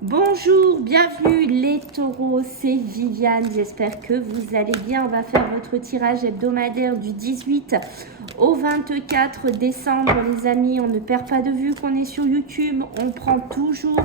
Bonjour, bienvenue les taureaux, c'est Viviane, j'espère que vous allez bien. On va faire votre tirage hebdomadaire du 18 au 24 décembre les amis. On ne perd pas de vue qu'on est sur YouTube, on prend toujours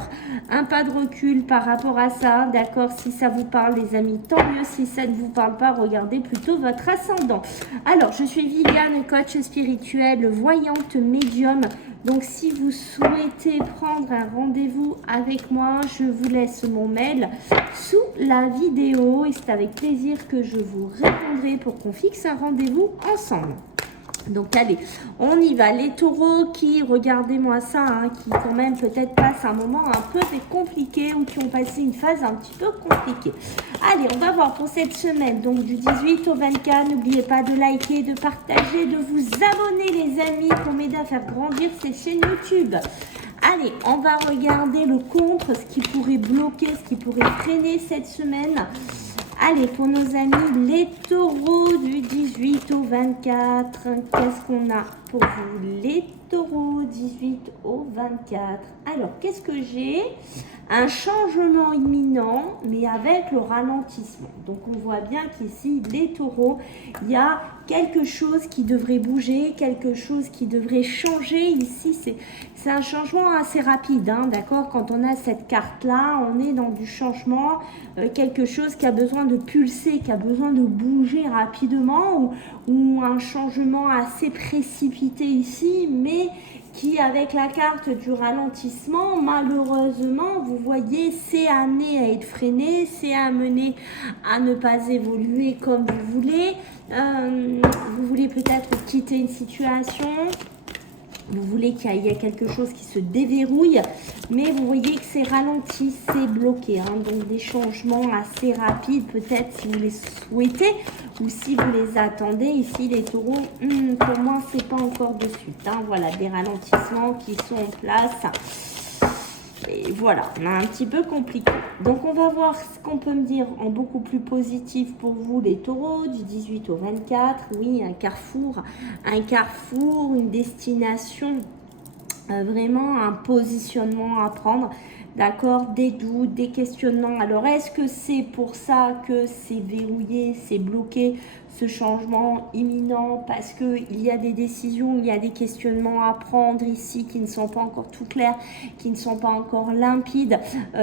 un pas de recul par rapport à ça, d'accord? Si ça vous parle les amis, tant mieux. Si ça ne vous parle pas, regardez plutôt votre ascendant. Alors, je suis Viviane, coach spirituelle, voyante, médium. Donc, si vous souhaitez prendre un rendez-vous avec moi, je vous laisse mon mail sous la vidéo et c'est avec plaisir que je vous répondrai pour qu'on fixe un rendez-vous ensemble. Donc allez, on y va. Les taureaux qui, regardez-moi ça, hein, qui quand même peut-être passent un moment un peu compliqué ou qui ont passé une phase un petit peu compliquée. Allez, on va voir pour cette semaine, donc du 18 au 24. N'oubliez pas de liker, de partager, de vous abonner les amis pour m'aider à faire grandir ces chaînes YouTube. Allez, on va regarder le contre, ce qui pourrait bloquer, ce qui pourrait freiner cette semaine. Allez, pour nos amis, les taureaux du 18 au 24, qu'est-ce qu'on a pour vous? Les taureaux 18 au 24. Alors, qu'est-ce que j'ai? Un changement imminent, mais avec le ralentissement. Donc, on voit bien qu'ici, les taureaux, il y a quelque chose qui devrait bouger, quelque chose qui devrait changer. Ici, c'est un changement assez rapide, hein, d'accord? Quand on a cette carte-là, on est dans du changement, quelque chose qui a besoin de pulser, qui a besoin de bouger rapidement, ou un changement assez précipité ici, mais qui, avec la carte du ralentissement, malheureusement, vous voyez, c'est amené à être freiné, c'est amené à ne pas évoluer comme vous voulez. Vous voulez peut-être quitter une situation, vous voulez qu'il y ait quelque chose qui se déverrouille, mais vous voyez que c'est ralenti, c'est bloqué. Hein, donc des changements assez rapides, peut-être si vous les souhaitez ou si vous les attendez. Ici, les taureaux, pour moi, c'est pas encore de suite. Hein, voilà, des ralentissements qui sont en place. Et voilà, on a un petit peu compliqué. Donc, on va voir ce qu'on peut me dire en beaucoup plus positif pour vous, les taureaux, du 18 au 24. Oui, un carrefour, une destination, vraiment un positionnement à prendre. D'accord, des doutes, des questionnements. Alors, est-ce que c'est pour ça que c'est verrouillé, c'est bloqué, ce changement imminent, parce qu'il y a des décisions, il y a des questionnements à prendre ici qui ne sont pas encore tout clairs, qui ne sont pas encore limpides,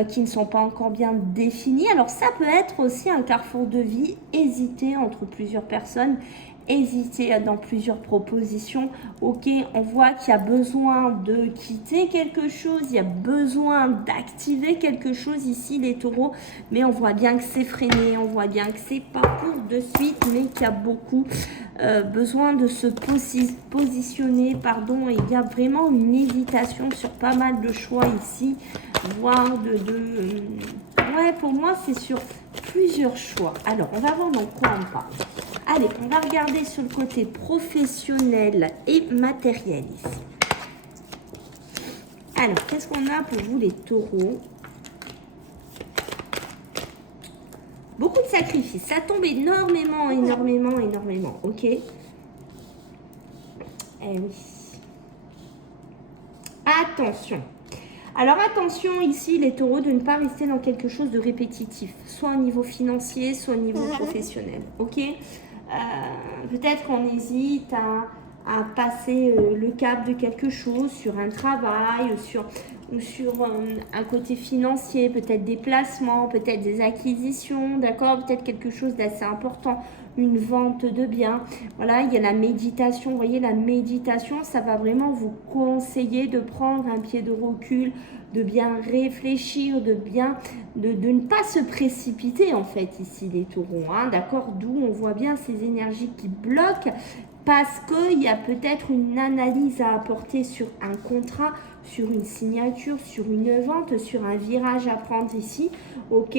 qui ne sont pas encore bien définis. Alors, ça peut être aussi un carrefour de vie, hésiter entre plusieurs personnes, hésiter dans plusieurs propositions. Ok, on voit qu'il y a besoin de quitter quelque chose, il y a besoin d'activer quelque chose ici les taureaux, mais on voit bien que c'est freiné, on voit bien que c'est pas pour de suite, mais qu'il y a beaucoup besoin de se positionner, pardon, et il y a vraiment une hésitation sur pas mal de choix ici, voire ouais, pour moi c'est sur plusieurs choix. Alors, on va voir dans quoi on parle. Allez, on va regarder sur le côté professionnel et matériel ici. Alors, qu'est-ce qu'on a pour vous les taureaux? Beaucoup de sacrifices. Ça tombe énormément. Ok? Eh oui. Attention. Alors attention ici les taureaux de ne pas rester dans quelque chose de répétitif, soit au niveau financier, soit au niveau professionnel. Ok, peut-être qu'on hésite à passer le cap de quelque chose sur un travail, sur un côté financier, peut-être des placements, peut-être des acquisitions, d'accord, peut-être quelque chose d'assez important, une vente de biens. Voilà, il y a la méditation. Vous voyez, la méditation, ça va vraiment vous conseiller de prendre un pied de recul, de bien réfléchir, de ne pas se précipiter en fait ici les taureaux, hein, d'accord, d'où on voit bien ces énergies qui bloquent parce qu'il y a peut-être une analyse à apporter sur un contrat, sur une signature, sur une vente, sur un virage à prendre ici. Ok,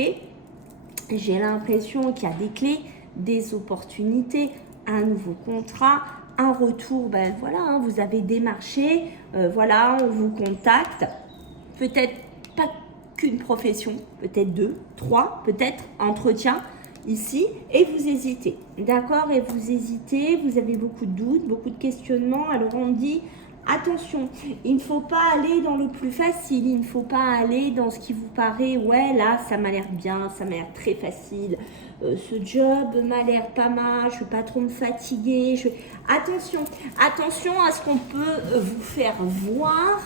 j'ai l'impression qu'il y a des clés, des opportunités, un nouveau contrat, un retour, ben voilà, hein, vous avez démarché, voilà, on vous contacte, peut-être pas qu'une profession, peut-être 2, 3, peut-être entretien ici, et vous hésitez, d'accord, et vous hésitez, vous avez beaucoup de doutes, beaucoup de questionnements. Alors on dit Attention, il ne faut pas aller dans le plus facile, il ne faut pas aller dans ce qui vous paraît, ouais là ça m'a l'air bien, ça m'a l'air très facile, ce job m'a l'air pas mal, je ne vais pas trop me fatiguer. Attention, attention à ce qu'on peut vous faire voir,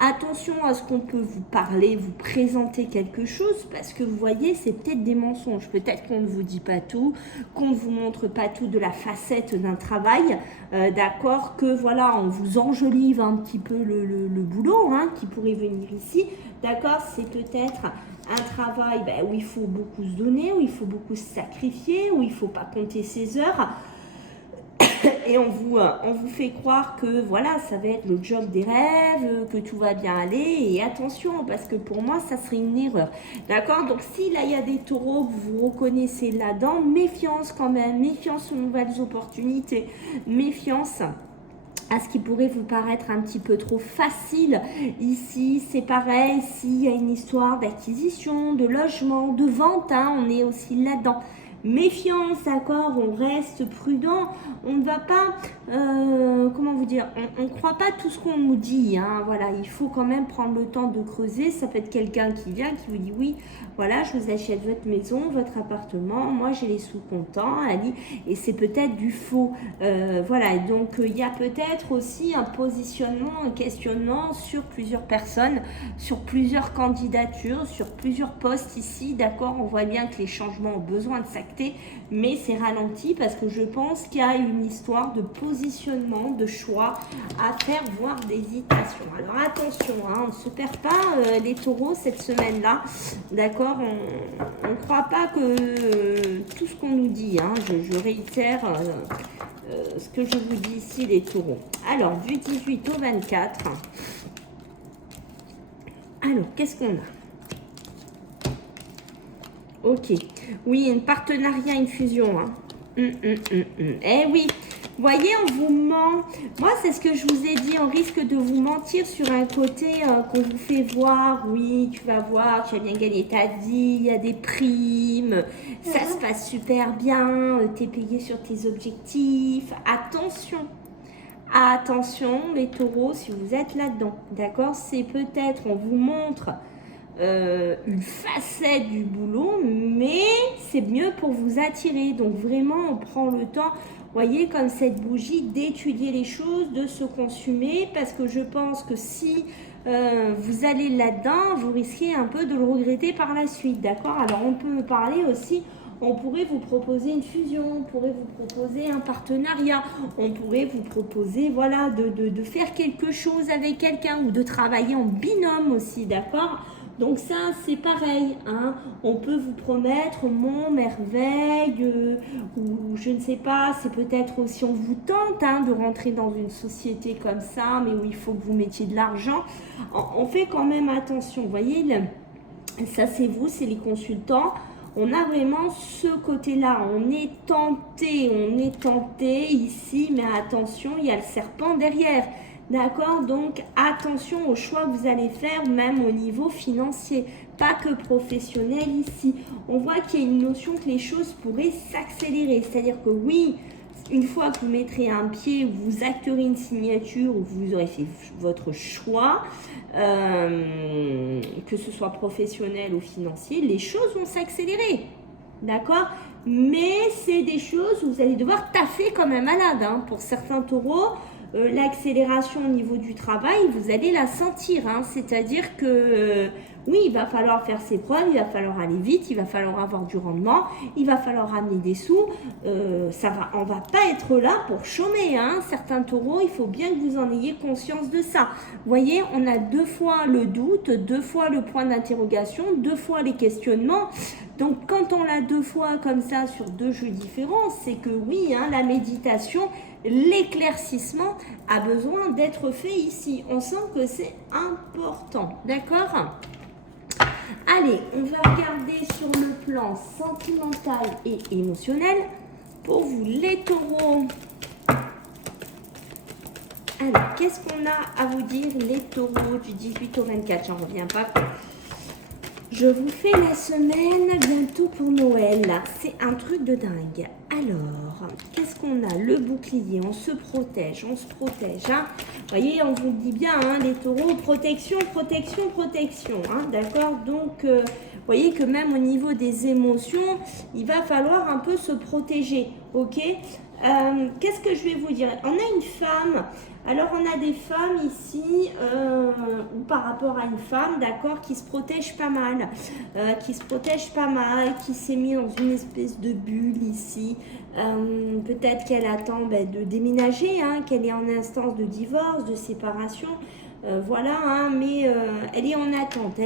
attention à ce qu'on peut vous parler, vous présenter quelque chose, parce que vous voyez, c'est peut-être des mensonges, peut-être qu'on ne vous dit pas tout, qu'on ne vous montre pas tout de la facette d'un travail, d'accord, que voilà, on vous enjolive un petit peu le boulot hein, qui pourrait venir ici, d'accord, c'est peut-être un travail où il faut beaucoup se donner, où il faut beaucoup se sacrifier, où il ne faut pas compter ses heures. Et on vous fait croire que voilà, ça va être le job des rêves, que tout va bien aller. Et attention, parce que pour moi, ça serait une erreur. D'accord? Donc si là, il y a des taureaux, vous vous reconnaissez là-dedans, méfiance quand même, méfiance aux nouvelles opportunités, méfiance à ce qui pourrait vous paraître un petit peu trop facile. Ici, c'est pareil, s'il y a une histoire d'acquisition, de logement, de vente, hein, on est aussi là-dedans. Méfiance, d'accord, on reste prudent, on ne va pas, comment vous dire, on ne croit pas tout ce qu'on nous dit, hein, voilà, il faut quand même prendre le temps de creuser. Ça peut être quelqu'un qui vient, qui vous dit oui, voilà, je vous achète votre maison, votre appartement, moi j'ai les sous comptants, Ali, et c'est peut-être du faux, voilà, donc il y a peut-être aussi un positionnement, un questionnement sur plusieurs personnes, sur plusieurs candidatures, sur plusieurs postes ici, d'accord, on voit bien que les changements ont besoin de s'acter, mais c'est ralenti parce que je pense qu'il y a une histoire de positionnement, de choix à faire, voire d'hésitation. Alors attention, hein, on ne se perd pas les taureaux cette semaine-là, d'accord, on ne croit pas que tout ce qu'on nous dit, hein, je réitère ce que je vous dis ici les taureaux. Alors du 18 au 24, alors qu'est-ce qu'on a? Ok, oui, un partenariat, une fusion. Hein. Eh oui, vous voyez, on vous ment. Moi, c'est ce que je vous ai dit, on risque de vous mentir sur un côté qu'on vous fait voir. Oui, tu vas voir, tu as bien gagné ta vie, il y a des primes, ça se passe super bien, tu es payé sur tes objectifs. Attention. Attention, les taureaux, si vous êtes là-dedans, d'accord, c'est peut-être, on vous montre une facette du boulot, mais c'est mieux pour vous attirer. Donc vraiment, on prend le temps, voyez, comme cette bougie, d'étudier les choses, de se consumer, parce que je pense que si vous allez là-dedans, vous risquez un peu de le regretter par la suite, d'accord? Alors on peut parler aussi, on pourrait vous proposer une fusion, on pourrait vous proposer un partenariat, on pourrait vous proposer, voilà, de faire quelque chose avec quelqu'un ou de travailler en binôme aussi, d'accord? Donc ça, c'est pareil, hein. On peut vous promettre mon merveille, ou je ne sais pas, c'est peut-être aussi, on vous tente hein, de rentrer dans une société comme ça, mais où il faut que vous mettiez de l'argent. On fait quand même attention, vous voyez, ça c'est vous, c'est les consultants. On a vraiment ce côté-là, on est tenté ici, mais attention, il y a le serpent derrière. D'accord, donc attention aux choix que vous allez faire, même au niveau financier, pas que professionnel ici. On voit qu'il y a une notion que les choses pourraient s'accélérer, c'est-à-dire que oui, une fois que vous mettrez un pied, vous acterez une signature, où vous aurez fait votre choix, que ce soit professionnel ou financier, les choses vont s'accélérer, d'accord? Mais c'est des choses où vous allez devoir taffer comme un malade, hein. Pour certains taureaux, l'accélération au niveau du travail, vous allez la sentir, hein. C'est-à-dire que oui, il va falloir faire ses preuves, il va falloir aller vite, il va falloir avoir du rendement, il va falloir ramener des sous. On va pas être là pour chômer, hein. Certains taureaux, il faut bien que vous en ayez conscience de ça. Vous voyez, on a 2 fois le doute, 2 fois le point d'interrogation, 2 fois les questionnements. Donc, quand on l'a 2 fois comme ça sur 2 jeux différents, c'est que oui, hein, la méditation, l'éclaircissement a besoin d'être fait ici. On sent que c'est important, d'accord? Allez, on va regarder sur le plan sentimental et émotionnel pour vous les taureaux. Alors, qu'est-ce qu'on a à vous dire les taureaux du 18 au 24? J'en reviens pas. Je vous fais la semaine bientôt pour Noël. C'est un truc de dingue. Alors, qu'est-ce qu'on a? Le bouclier, on se protège, hein. Vous voyez, on vous le dit bien, hein, les taureaux, protection, protection, protection, hein, d'accord? Donc, vous voyez que même au niveau des émotions, il va falloir un peu se protéger, ok? Qu'est-ce que je vais vous dire? On a une femme, alors on a des femmes ici, ou par rapport à une femme, d'accord, qui se protège pas mal, qui s'est mis dans une espèce de bulle ici. Peut-être qu'elle attend de déménager, hein, qu'elle est en instance de divorce, de séparation, voilà, hein, mais elle est en attente,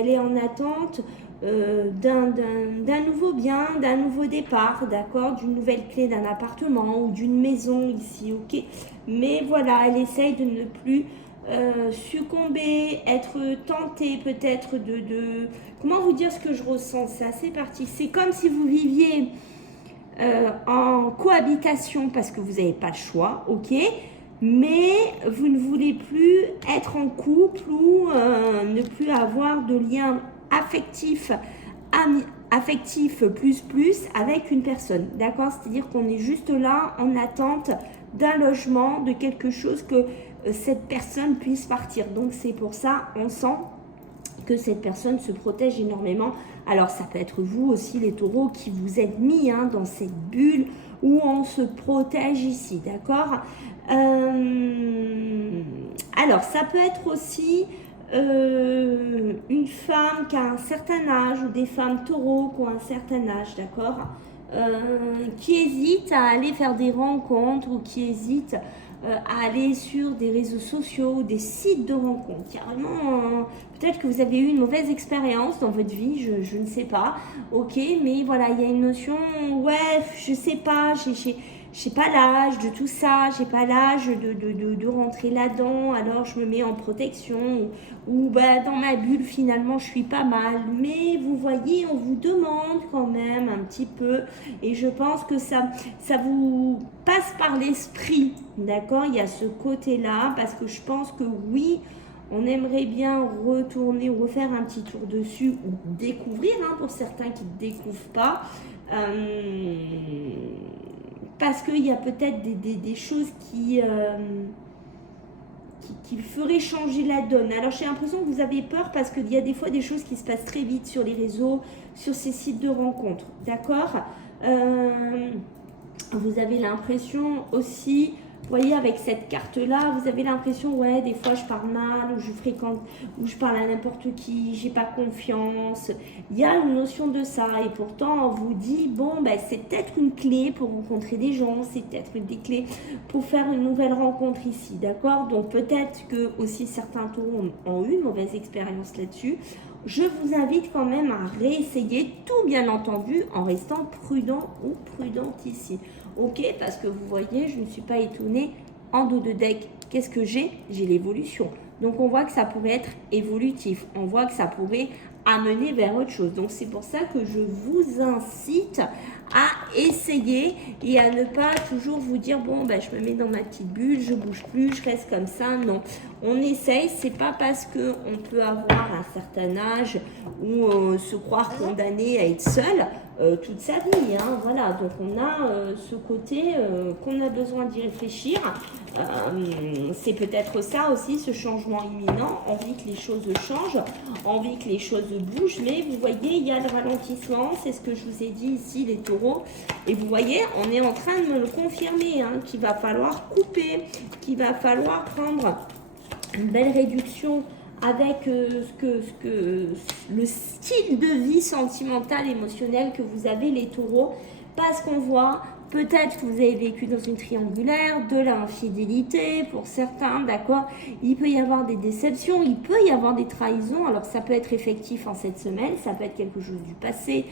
d'un nouveau bien, d'un nouveau départ, d'accord, d'une nouvelle clé d'un appartement ou d'une maison ici, ok. Mais voilà, elle essaye de ne plus succomber, être tentée peut-être Comment vous dire ce que je ressens? C'est assez parti. C'est comme si vous viviez en cohabitation parce que vous n'avez pas le choix, ok, mais vous ne voulez plus être en couple ou ne plus avoir de lien affectif, plus avec une personne, d'accord? C'est-à-dire qu'on est juste là en attente d'un logement, de quelque chose que cette personne puisse partir. Donc c'est pour ça, on sent que cette personne se protège énormément. Alors ça peut être vous aussi les taureaux qui vous êtes mis, hein, dans cette bulle où on se protège ici, d'accord? Alors ça peut être aussi une femme qui a un certain âge ou des femmes taureaux qui ont un certain âge, d'accord, qui hésitent à aller faire des rencontres ou qui hésitent à aller sur des réseaux sociaux, des sites de rencontres. Carrément, peut-être que vous avez eu une mauvaise expérience dans votre vie, je ne sais pas, ok, mais voilà, il y a une notion, ouais, je sais pas, j'ai pas l'âge de tout ça, j'ai pas l'âge de rentrer là-dedans, alors je me mets en protection, ou dans ma bulle finalement je suis pas mal, mais vous voyez, on vous demande quand même un petit peu, et je pense que ça vous passe par l'esprit, d'accord, il y a ce côté-là, parce que je pense que oui, on aimerait bien retourner ou refaire un petit tour dessus, ou découvrir, hein, pour certains qui ne découvrent pas, parce qu'il y a peut-être des choses qui feraient changer la donne. Alors j'ai l'impression que vous avez peur parce qu'il y a des fois des choses qui se passent très vite sur les réseaux, sur ces sites de rencontres, d'accord, vous avez l'impression aussi, vous voyez, avec cette carte-là, vous avez l'impression, ouais, des fois je parle mal, ou je fréquente, ou je parle à n'importe qui, j'ai pas confiance. Il y a une notion de ça, et pourtant on vous dit, bon, c'est peut-être une clé pour rencontrer des gens, c'est peut-être une des clés pour faire une nouvelle rencontre ici, d'accord? Donc peut-être que aussi certains taureaux ont eu une mauvaise expérience là-dessus. Je vous invite quand même à réessayer, tout bien entendu, en restant prudent ou prudente ici. Ok, parce que vous voyez, je ne suis pas étonnée. En dos de deck, qu'est-ce que j'ai? J'ai l'évolution. Donc on voit que ça pourrait être évolutif. On voit que ça pourrait amener vers autre chose. Donc c'est pour ça que je vous incite à essayer et à ne pas toujours vous dire, bon, je me mets dans ma petite bulle, je bouge plus, je reste comme ça. Non, on essaye. C'est pas parce qu'on peut avoir un certain âge ou se croire condamné à être seul toute sa vie, hein, voilà. Donc on a ce côté qu'on a besoin d'y réfléchir. C'est peut-être ça aussi, ce changement imminent, envie que les choses changent, envie que les choses bougent, mais vous voyez, il y a le ralentissement, c'est ce que je vous ai dit ici, les taureaux, et vous voyez, on est en train de me le confirmer, hein, qu'il va falloir couper, qu'il va falloir prendre une belle réduction avec le style de vie sentimental, émotionnel que vous avez, les taureaux, parce qu'on voit, peut-être que vous avez vécu dans une triangulaire, de l'infidélité pour certains, d'accord, il peut y avoir des déceptions, il peut y avoir des trahisons, alors ça peut être effectif en cette semaine, ça peut être quelque chose du passé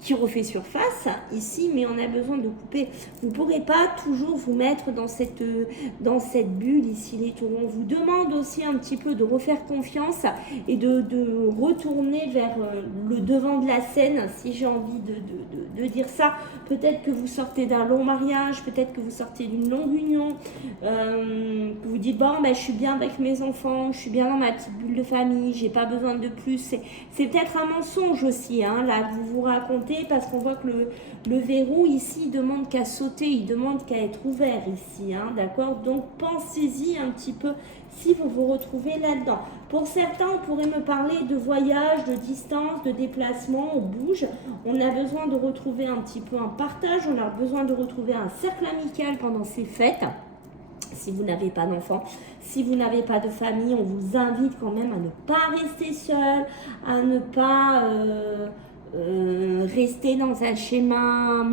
qui refait surface ici, mais on a besoin de couper. Vous ne pourrez pas toujours vous mettre dans cette bulle ici, les taureaux. On vous demande aussi un petit peu de refaire confiance et de retourner vers le devant de la scène, si j'ai envie de dire ça, peut-être que vous sortez d'un long mariage, peut-être que vous sortez d'une longue union, que vous dites, bon, ben, je suis bien avec mes enfants, je suis bien dans ma petite bulle de famille, j'ai pas besoin de plus. C'est peut-être un mensonge aussi, hein, là, que vous vous racontez, parce qu'on voit que le verrou, ici, il demande qu'à sauter, il demande qu'à être ouvert ici, hein, d'accord? Donc, pensez-y un petit peu si vous vous retrouvez là-dedans. Pour certains, on pourrait me parler de voyage, de distance, de déplacement, on bouge. On a besoin de retrouver un petit peu un partage, on a besoin de retrouver un cercle amical pendant ces fêtes. Si vous n'avez pas d'enfants, si vous n'avez pas de famille, on vous invite quand même à ne pas rester seul, à ne pas rester dans un schéma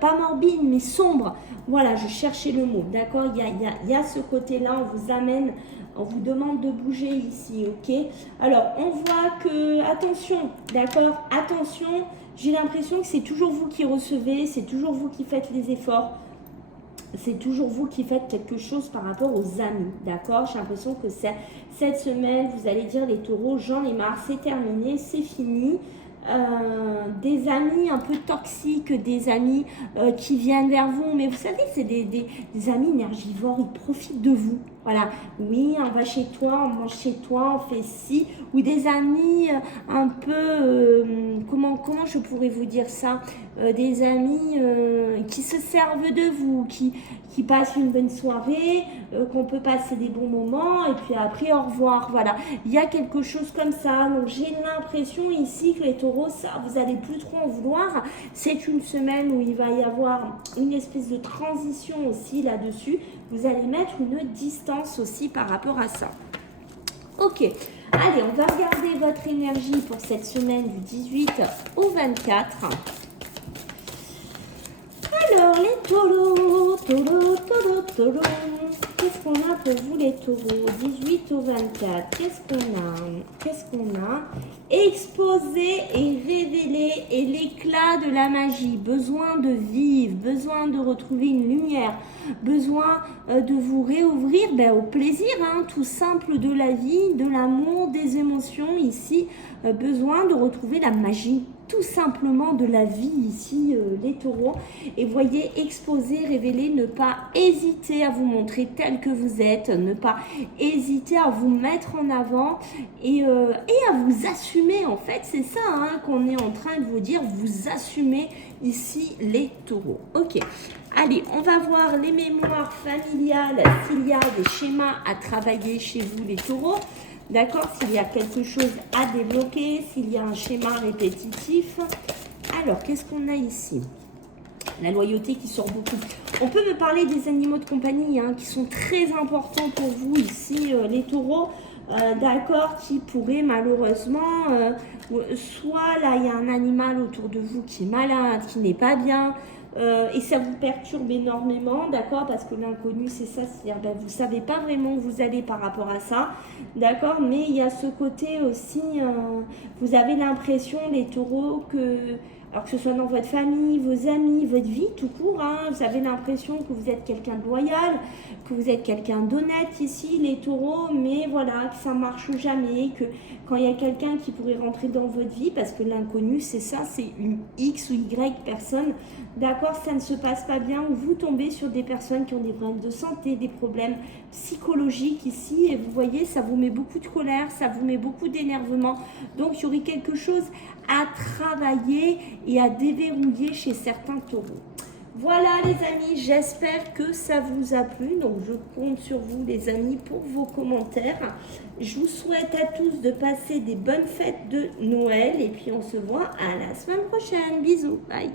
pas morbide, mais sombre. Voilà, je cherchais le mot, d'accord? Il y a ce côté-là, on vous amène, on vous demande de bouger ici, ok? Alors, on voit que, attention, d'accord? Attention, j'ai l'impression que c'est toujours vous qui recevez, c'est toujours vous qui faites les efforts. C'est toujours vous qui faites quelque chose par rapport aux amis, d'accord? J'ai l'impression que cette semaine, vous allez dire les taureaux, j'en ai marre, c'est terminé, c'est fini. Des amis un peu toxiques, des amis qui viennent vers vous, mais vous savez, c'est des amis énergivores, ils profitent de vous. Voilà, oui, on va chez toi, on mange chez toi, on fait ci, ou des amis un peu, comment je pourrais vous dire ça, des amis qui se servent de vous, qui passent une bonne soirée, qu'on peut passer des bons moments, et puis après, au revoir, voilà. Il y a quelque chose comme ça, donc j'ai l'impression ici que les taureaux, ça, vous n'allez plus trop en vouloir. C'est une semaine où il va y avoir une espèce de transition aussi là-dessus. Vous allez mettre une distance aussi par rapport à ça. Ok, allez, on va regarder votre énergie pour cette semaine du 18 au 24. Alors, les taureaux, qu'est-ce qu'on a pour vous les taureaux, 18 au 24, qu'est-ce qu'on a? Exposer et révéler et l'éclat de la magie, besoin de vivre, besoin de retrouver une lumière, besoin de vous réouvrir au plaisir, hein, tout simple de la vie, de l'amour, des émotions ici, besoin de retrouver la magie. Tout simplement de la vie ici, les taureaux. Et voyez, exposer, révéler, ne pas hésiter à vous montrer tel que vous êtes, ne pas hésiter à vous mettre en avant et à vous assumer. En fait, c'est ça hein, qu'on est en train de vous dire, vous assumez ici les taureaux. Ok, allez, on va voir les mémoires familiales, s'il y a des schémas à travailler chez vous les taureaux. D'accord, s'il y a quelque chose à débloquer, s'il y a un schéma répétitif. Alors, qu'est-ce qu'on a ici? La loyauté qui sort beaucoup. On peut me parler des animaux de compagnie hein, qui sont très importants pour vous ici, les taureaux. D'accord, qui pourraient malheureusement, soit là, il y a un animal autour de vous qui est malade, qui n'est pas bien. Et ça vous perturbe énormément, d'accord, parce que l'inconnu c'est ça, c'est-à-dire vous ne savez pas vraiment où vous allez par rapport à ça, d'accord, mais il y a ce côté aussi, vous avez l'impression les taureaux alors que ce soit dans votre famille, vos amis, votre vie tout court, hein, vous avez l'impression que vous êtes quelqu'un de loyal, que vous êtes quelqu'un d'honnête ici, les taureaux, mais voilà, que ça marche jamais, que quand il y a quelqu'un qui pourrait rentrer dans votre vie, parce que l'inconnu, c'est ça, c'est une X ou Y personne, d'accord, ça ne se passe pas bien, ou vous tombez sur des personnes qui ont des problèmes de santé, des problèmes psychologiques ici, et vous voyez, ça vous met beaucoup de colère, ça vous met beaucoup d'énervement, donc il y aurait quelque chose à travailler et à déverrouiller chez certains taureaux. Voilà les amis, j'espère que ça vous a plu. Donc je compte sur vous les amis pour vos commentaires. Je vous souhaite à tous de passer des bonnes fêtes de Noël et puis on se voit à la semaine prochaine. Bisous, bye.